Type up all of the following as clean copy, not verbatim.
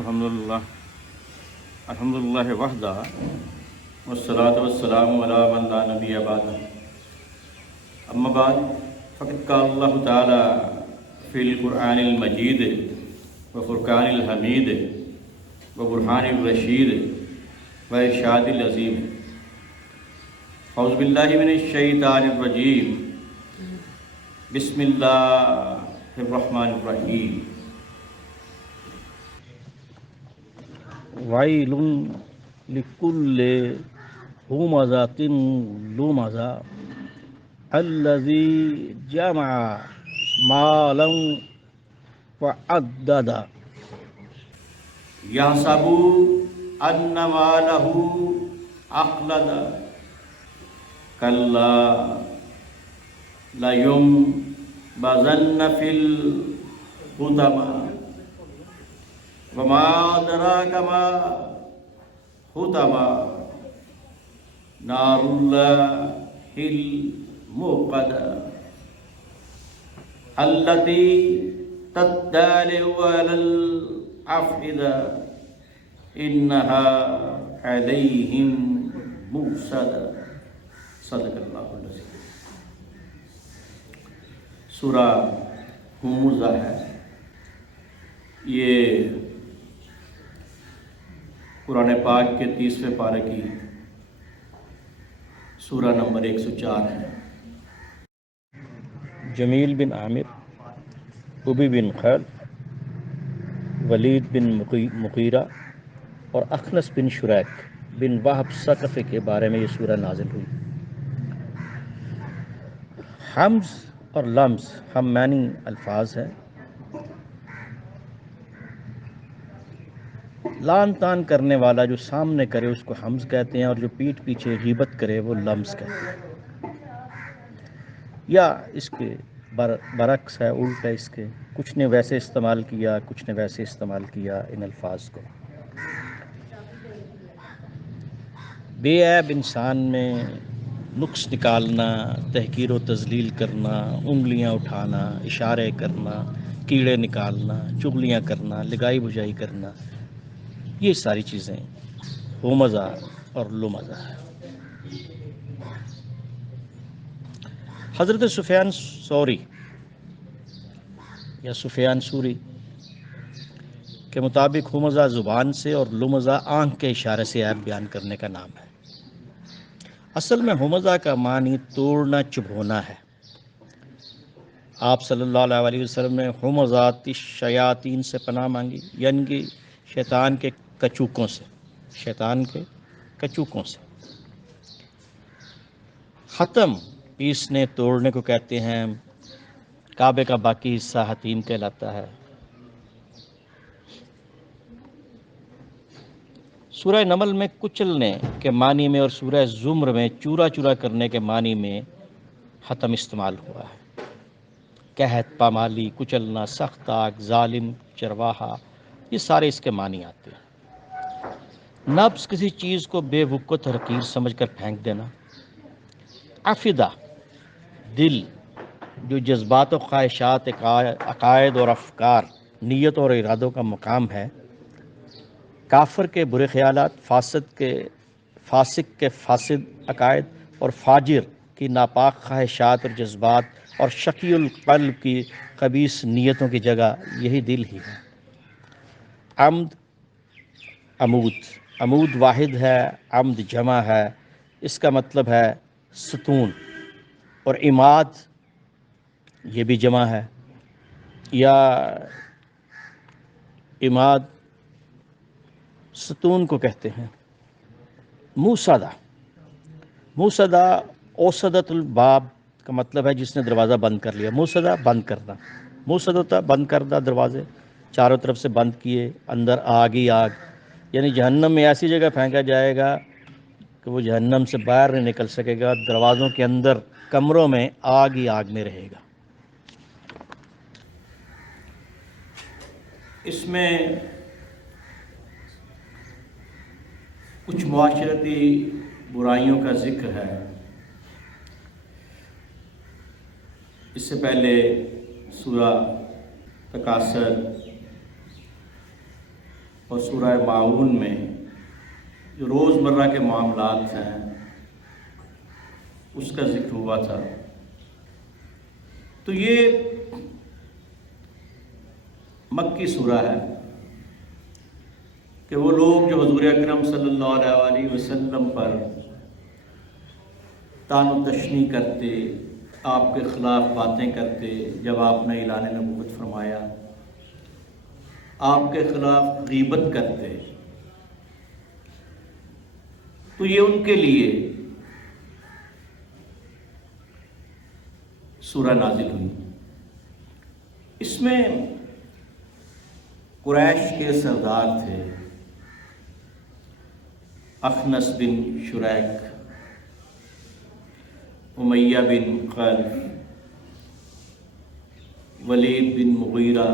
الحمدللہ وحدہ والصلاة والسلام علی من لا نبی بعدہ اما بعد فقد قال اللہ تعالی فی القرآن المجید وفرقان الحمید وبرہان الرشید وارشاد العظیم اعوذ باللہ من الشیطان الرجیم بسم اللہ الرحمن الرحیم وَيْلٌ لِكُلِّ ہُمَزَةٍ لُمَزَةٍ الَّذِي جَمَعَ مَالًا وَعَدَّدَهُ یحسب ان مالہ اخلد کلا لینبذن فی الحطمہ وما ادراک ما حطمہ نار اللہ الموقدہ التی تطلع علی الافئدہ انہا علیہم موصدہ صدق اللہ العظیم۔ سورہ ہمزہ ہے، یہ قرآن پاک کے 30ویں پارے کی سورہ نمبر 104 ہے۔ جمیل بن عامر، ابی بن خیل، ولید بن مغیرہ اور اخنس بن شریک بن وہب ثقفی کے بارے میں یہ سورہ نازل ہوئی۔ حمز اور لمز ہم معنی الفاظ ہیں۔ لان تان کرنے والا جو سامنے کرے اس کو حمز کہتے ہیں، اور جو پیٹھ پیچھے غیبت کرے وہ لمز کہتے ہیں، یا اس کے برعکس ہے، الٹ ہے اس کے، کچھ نے ویسے استعمال کیا، کچھ نے ویسے استعمال کیا ان الفاظ کو۔ بے عیب انسان میں نقص نکالنا، تحقیر و تذلیل کرنا، انگلیاں اٹھانا، اشارے کرنا، کیڑے نکالنا، چغلیاں کرنا، لگائی بجائی کرنا، یہ ساری چیزیں ہومزہ اور لمزہ ہے۔ حضرت سفیان ثوری یا سفیان سوری کے مطابق ہومزہ زبان سے اور لمزہ آنکھ کے اشارے سے عیب بیان کرنے کا نام ہے۔ اصل میں ہومزہ کا معنی توڑنا، چبھونا ہے۔ آپ صلی اللہ علیہ وسلم نے ہومزات الشیاطین سے پناہ مانگی، یعنی کہ شیطان کے کچوکوں سے، شیطان کے کچوکوں سے۔ ختم پیسنے، توڑنے کو کہتے ہیں۔ کعبے کا باقی حصہ حتیم کہلاتا ہے۔ سورہ نمل میں کچلنے کے معنی میں اور سورہ زمر میں چورا چورا کرنے کے معنی میں حتم استعمال ہوا ہے۔ قحط، پامالی، کچلنا، سخت آگ، ظالم، چرواہا، یہ سارے اس کے معنی آتے ہیں۔ نبض کسی چیز کو بے وقت حقیر سمجھ کر پھینک دینا۔ افئدہ دل، جو جذبات و خواہشات، عقائد اور افکار، نیت اور ارادوں کا مقام ہے۔ کافر کے برے خیالات، فاسق کے فاسد عقائد اور فاجر کی ناپاک خواہشات اور جذبات، اور شقی القلب کی خبیث نیتوں کی جگہ یہی دل ہی ہے۔ عمد، عمود واحد ہے، عمد جمع ہے، اس کا مطلب ہے ستون، اور عماد یہ بھی جمع ہے، یا عماد ستون کو کہتے ہیں۔ موصدہ اوسدت الباب کا مطلب ہے جس نے دروازہ بند کر لیا۔ موصدہ بند کرنا، موصدہ بند کردہ دروازے چاروں طرف سے بند کیے، اندر آگ ہی آگ، یعنی جہنم میں ایسی جگہ پھینکا جائے گا کہ وہ جہنم سے باہر نہیں نکل سکے گا، دروازوں کے اندر کمروں میں آگ ہی آگ میں رہے گا۔ اس میں کچھ معاشرتی برائیوں کا ذکر ہے۔ اس سے پہلے سورہ تکاثر اور سورہ معاون میں جو روزمرہ کے معاملات ہیں اس کا ذکر ہوا تھا۔ تو یہ مکی سورہ ہے کہ وہ لوگ جو حضور اکرم صلی اللہ علیہ وسلم پر طعن و تشنیع کرتے، آپ کے خلاف باتیں کرتے، جب آپ نے اعلان نبوت فرمایا، آپ کے خلاف غیبت کرتے، تو یہ ان کے لیے سورہ نازل ہوئی۔ اس میں قریش کے سردار تھے اخنس بن شریک، امیہ بن خلف، ولید بن مغیرہ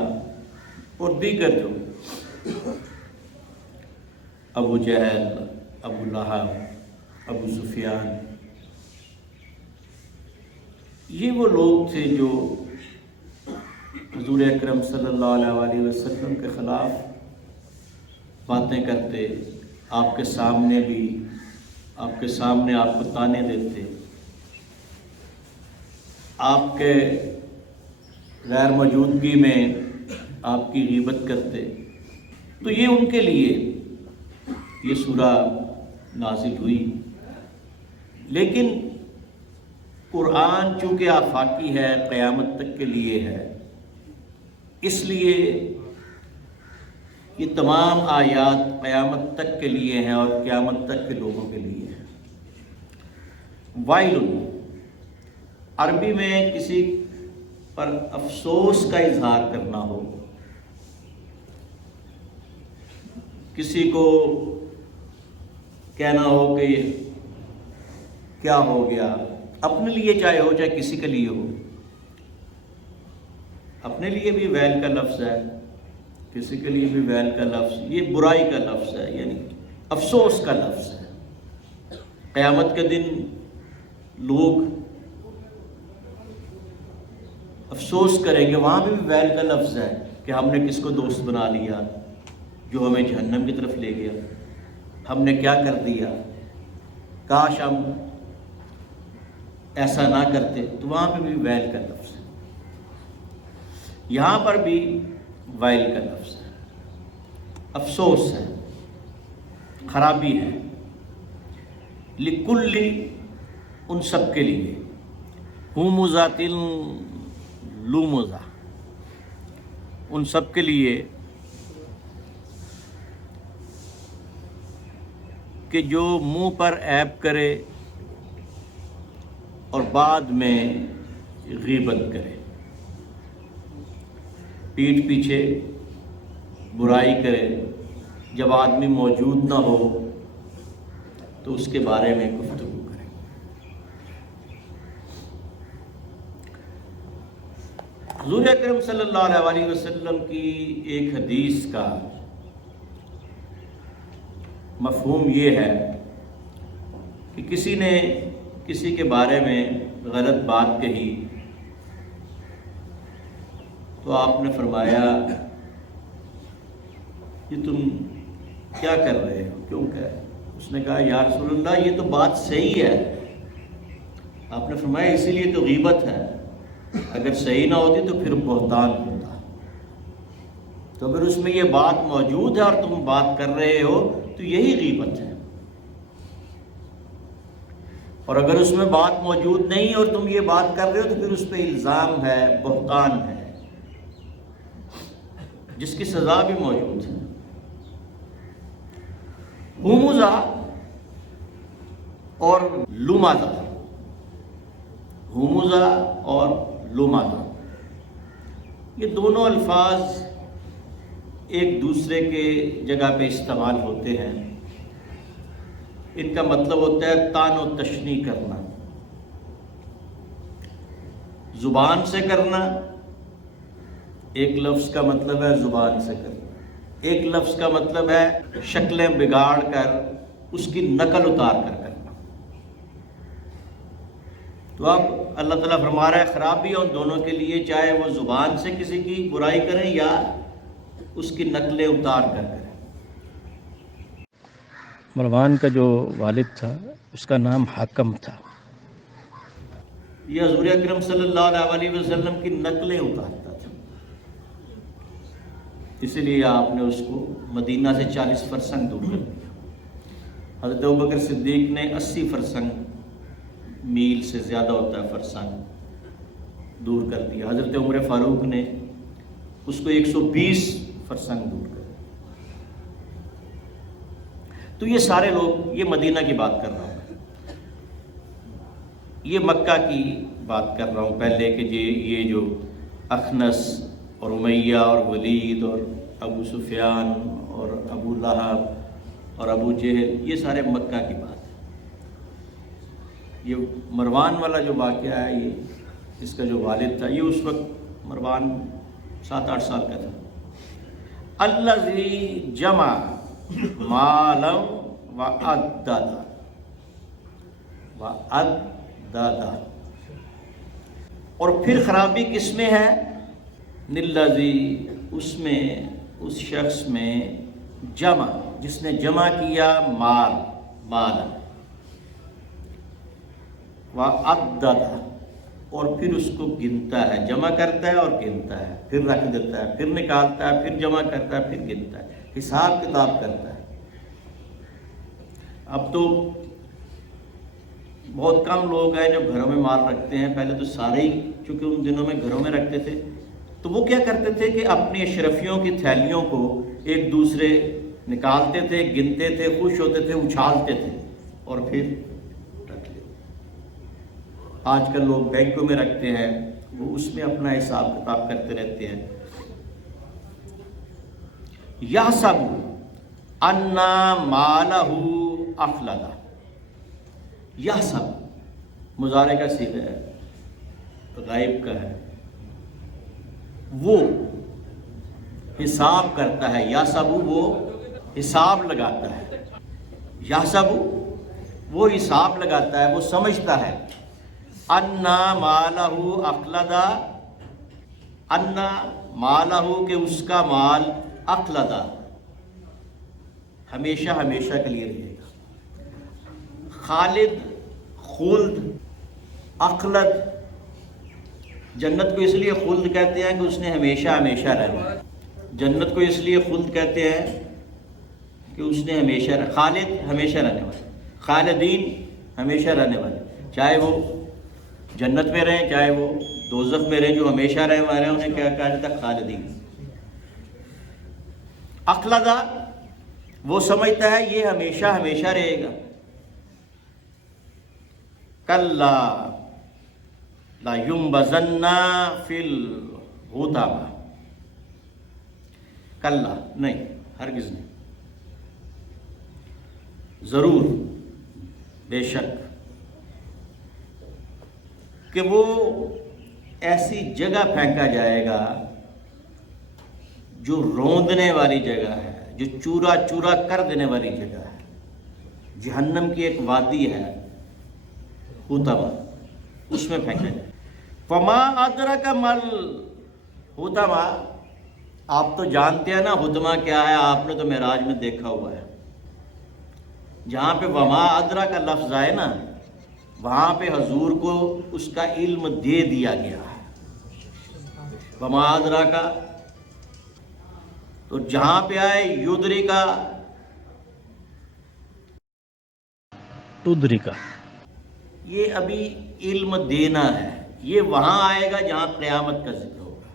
اور دیگر جو ابو جہل، ابو لہب، ابو سفیان، یہ وہ لوگ تھے جو حضور اکرم صلی اللہ علیہ وسلم کے خلاف باتیں کرتے، آپ کے سامنے آپ کو طعنے دیتے، آپ کے غیر موجودگی میں آپ کی غیبت کرتے۔ تو یہ ان کے لیے یہ سورہ نازل ہوئی۔ لیکن قرآن چونکہ آفاقی ہے، قیامت تک کے لیے ہے، اس لیے یہ تمام آیات قیامت تک کے لیے ہیں اور قیامت تک کے لوگوں کے لیے ہیں۔ وائل، عربی میں کسی پر افسوس کا اظہار کرنا ہو، کسی کو کہنا ہو کہ کیا ہو گیا، اپنے لیے چاہے ہو چاہے کسی کے لیے ہو، اپنے لیے بھی ویل کا لفظ ہے، کسی کے لیے بھی ویل کا لفظ، یہ برائی کا لفظ ہے، یعنی افسوس کا لفظ ہے۔ قیامت کے دن لوگ افسوس کریں گے، وہاں بھی ویل کا لفظ ہے کہ ہم نے کس کو دوست بنا لیا جو ہمیں جہنم کی طرف لے گیا، ہم نے کیا کر دیا، کاش ہم ایسا نہ کرتے، تو وہاں پہ بھی ویل کا لفظ ہے۔ یہاں پر بھی ویل کا لفظ ہے، افسوس ہے، خرابی ہے، لکل، ان سب کے لیے، ہمزۃ لمزہ، ان سب کے لیے کہ جو منہ پر عیب کرے اور بعد میں غیبت کرے، پیٹھ پیچھے برائی کرے، جب آدمی موجود نہ ہو تو اس کے بارے میں گفتگو کرے۔ حضور اکرم صلی اللہ علیہ وسلم کی ایک حدیث کا مفہوم یہ ہے کہ کسی نے کسی کے بارے میں غلط بات کہی تو آپ نے فرمایا کہ تم کیا کر رہے ہو، کیوں کہ اس نے کہا یا رسول اللہ یہ تو بات صحیح ہے۔ آپ نے فرمایا اسی لیے تو غیبت ہے، اگر صحیح نہ ہوتی تو پھر بہتان ہوتا، تو اگر اس میں یہ بات موجود ہے اور تم بات کر رہے ہو تو یہی غیبت ہے، اور اگر اس میں بات موجود نہیں اور تم یہ بات کر رہے ہو تو پھر اس پہ الزام ہے، بہتان ہے، جس کی سزا بھی موجود ہے۔ ہمزہ اور لمزہ، ہمزہ اور لمزہ، یہ دونوں الفاظ ایک دوسرے کے جگہ پہ استعمال ہوتے ہیں۔ ان کا مطلب ہوتا ہے طعن و تشنیع کرنا، زبان سے کرنا، ایک لفظ کا مطلب ہے زبان سے کرنا، ایک لفظ کا مطلب ہے شکلیں بگاڑ کر اس کی نقل اتار کر کرنا۔ تو اب اللہ تعالیٰ فرما رہا ہے خرابی ان دونوں کے لیے، چاہے وہ زبان سے کسی کی برائی کریں یا اس کی نقلیں اتار کر کریں۔ مروان کا جو والد تھا اس کا نام حاکم تھا. یہ حضور اکرم صلی اللہ علیہ وسلم کی نقلیں اتارتا تھا، اسی لیے آپ نے اس کو مدینہ سے 40 فرسنگ دور کر دیا. حضرت ابوبکر صدیق نے 80 فرسنگ، میل سے زیادہ ہوتا ہے فرسنگ، دور کر دیا. حضرت عمر فاروق نے اس کو 120 فرسنگ دور کر دیا. تو یہ سارے لوگ، یہ مدینہ کی بات کر رہا ہوں، یہ مکہ کی بات کر رہا ہوں پہلے کہ یہ جو اخنس اور امیہ اور ولید اور ابو سفیان اور ابو لہب اور ابو جہل، یہ سارے مکہ کی بات ہے. یہ مروان والا جو واقعہ ہے، یہ اس کا جو والد تھا، یہ اس وقت مروان 7-8 سال کا تھا. الذی جمع مالا وعددا، اور پھر خرابی کس میں ہے؟ نلذی، اس میں، اس شخص میں، جمع، جس نے جمع کیا مال وعددا، اور پھر اس کو گنتا ہے، جمع کرتا ہے اور گنتا ہے، پھر رکھ دیتا ہے، پھر نکالتا ہے، پھر جمع کرتا ہے، پھر گنتا ہے، حساب کتاب کرتا ہے. اب تو بہت کم لوگ ہیں جو گھروں میں مال رکھتے ہیں. پہلے تو سارے ہی چونکہ ان دنوں میں گھروں میں رکھتے تھے، تو وہ کیا کرتے تھے کہ اپنی اشرفیوں کی تھیلیوں کو ایک دوسرے نکالتے تھے، گنتے تھے، خوش ہوتے تھے، اچھالتے تھے اور پھر رکھ لیتے. آج کل لوگ بینکوں میں رکھتے ہیں، وہ اس میں اپنا حساب کتاب کرتے رہتے ہیں. یحسب ان مالہ اخلدا، یحسب مضارع کا صیغہ ہے، غائب کا ہے. وہ حساب کرتا ہے، یحسب وہ حساب لگاتا ہے، یحسب وہ حساب لگاتا ہے، وہ سمجھتا ہے. ان مالہ اخلدا، ان مالہ کہ اس کا مال، اخلدا ہمیشہ ہمیشہ کے لیے رہے گا. خالد، خلد، اخلد، جنت کو اس لیے خلد کہتے ہیں کہ اس نے ہمیشہ ہمیشہ رہنا ہے. جنت کو اس لیے خلد کہتے ہیں کہ اس نے ہمیشہ رہنا. خالد ہمیشہ رہنے والے، خالدین ہمیشہ رہنے والے، چاہے وہ جنت میں رہیں چاہے وہ دوزخ میں رہیں، جو ہمیشہ رہنے والے ہیں انہیں کیا کہا جاتا ہے؟ خالدین. اخلدا وہ سمجھتا ہے یہ ہمیشہ ہمیشہ رہے گا. کلا لا ينبذن فی الحطمہ، کلا نہیں، ہرگز نہیں، ضرور، بے شک، کہ وہ ایسی جگہ پھینکا جائے گا جو روندنے والی جگہ ہے، جو چورا چورا کر دینے والی جگہ ہے. جہنم کی ایک وادی ہے حطمہ، اس میں پھینکا جائے. فما ادرک مل حطمہ، آپ تو جانتے ہیں نا حطمہ کیا ہے، آپ نے تو معراج میں دیکھا ہوا ہے. جہاں پہ وما ادرک کا لفظ آئے نا، وہاں پہ حضور کو اس کا علم دے دیا گیا ہے. وما ادرک کا، تو جہاں پہ آئے یدرکا، تدرکا، یہ ابھی علم دینا ہے، یہ وہاں آئے گا جہاں قیامت کا ذکر ہوگا.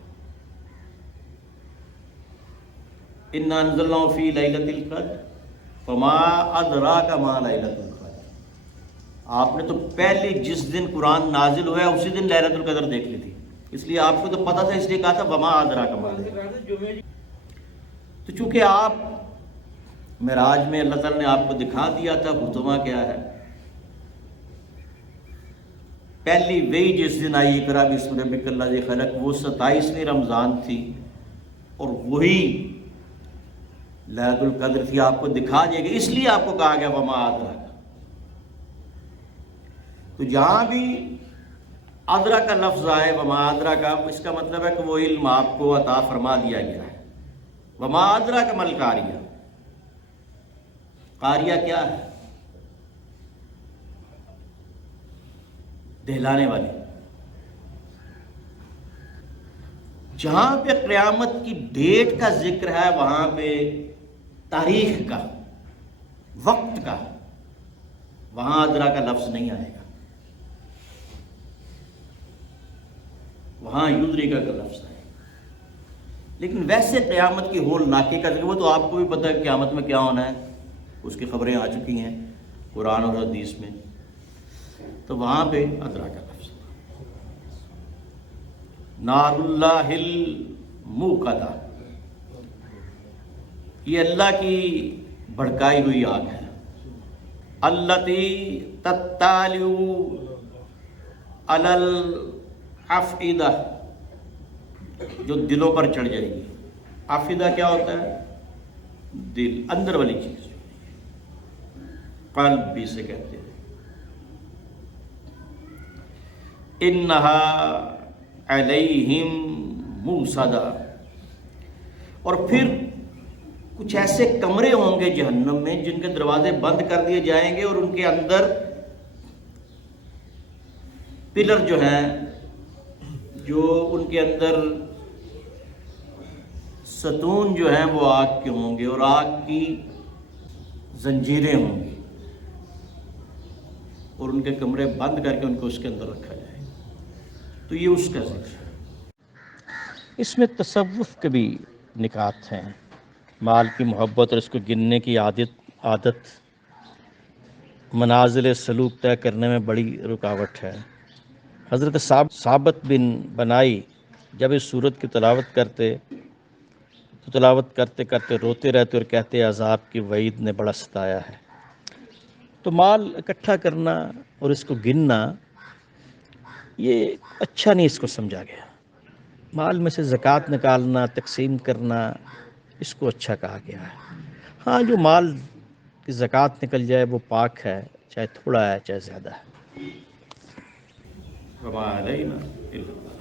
انا انزلناہ فی لیلۃ القدر فما ادراک ما لیلۃ القدر. آپ نے تو پہلے جس دن قرآن نازل ہوا ہے اسی دن لیلۃ القدر دیکھ لی تھی، اس لیے آپ کو تو پتہ تھا، اس لیے کہا تھا وما ادراک ما لیلۃ القدر. تو چونکہ آپ معراج میں اللہ تعالیٰ نے آپ کو دکھا دیا تھا حطمہ کیا ہے. پہلی وہی جس دن آئی اقرا باسم ربک الذی خلق، وہ 27ویں رمضان تھی، اور وہی لیلۃ القدر تھی. آپ کو دکھا دیا گیا، اس لیے آپ کو کہا گیا وما ادراک. تو جہاں بھی ادرا کا لفظ آئے، وما ادرا کا، اس کا مطلب ہے کہ وہ علم آپ کو عطا فرما دیا گیا ہے. وما ادرا کا مل قاریہ، قاریہ کیا ہے؟ دہلانے والی. جہاں پہ قیامت کی ڈیٹ کا ذکر ہے وہاں پہ تاریخ کا، وقت کا، وہاں ادرا کا لفظ نہیں آئے گا، وہاں یدری کا لفظ آئے گا. لیکن ویسے قیامت کی ہول ناکے کا ذکر، وہ تو آپ کو بھی پتہ ہے قیامت میں کیا ہونا ہے، اس کی خبریں آ چکی ہیں قرآن اور حدیث میں، تو وہاں پہ ادرا کا لفظ. نار اللہ الموقدہ، یہ اللہ کی بھڑکائی ہوئی آگ ہے. التی تطلع علی الافئدہ، جو دلوں پر چڑھ جائے گی. افئدہ کیا ہوتا ہے؟ دل، اندر والی چیز، قلب بھی سے کہتے ہیں. انہا علیہم موصدہ، اور پھر کچھ ایسے کمرے ہوں گے جہنم میں جن کے دروازے بند کر دیے جائیں گے، اور ان کے اندر پلر جو ہیں، جو ان کے اندر ستون جو ہیں وہ آگ کے ہوں گے، اور آگ کی زنجیریں ہوں گی، اور ان کے کمرے بند کر کے ان کو اس کے اندر رکھا جائے گا. تو یہ اس کا ذکر ہے. اس میں تصوف کے بھی نکات ہیں. مال کی محبت اور اس کو گننے کی عادت منازل سلوک طے کرنے میں بڑی رکاوٹ ہے. حضرت ثابت بن بنائی جب اس سورت کی تلاوت کرتے تو تلاوت کرتے کرتے روتے رہتے اور کہتے عذاب کی وعید نے بڑا ستایا ہے. تو مال اکٹھا کرنا اور اس کو گننا یہ اچھا نہیں اس کو سمجھا گیا. مال میں سے زکوٰۃ نکالنا، تقسیم کرنا، اس کو اچھا کہا گیا ہے. ہاں، جو مال کی زکوٰۃ نکل جائے وہ پاک ہے، چاہے تھوڑا ہے چاہے زیادہ ہے. وما علینا الا